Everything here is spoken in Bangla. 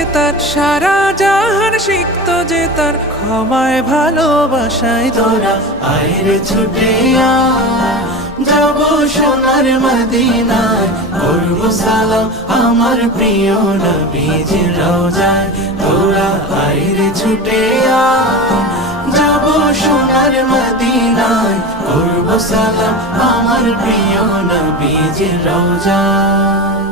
যে তার, সারা জাহান শিখত যে তার ক্ষমায় ভালোবাসায়। তোরা আইরে ছুটে আয়, যাব সোনার মদিনায়, করব সালাম আমার প্রিয় নবীজির রওজায়। তোরা আইরে ছুটে আয়, যাব সোনার মদিনায়, করব সালাম আমার প্রিয় নবীজির রওজায়।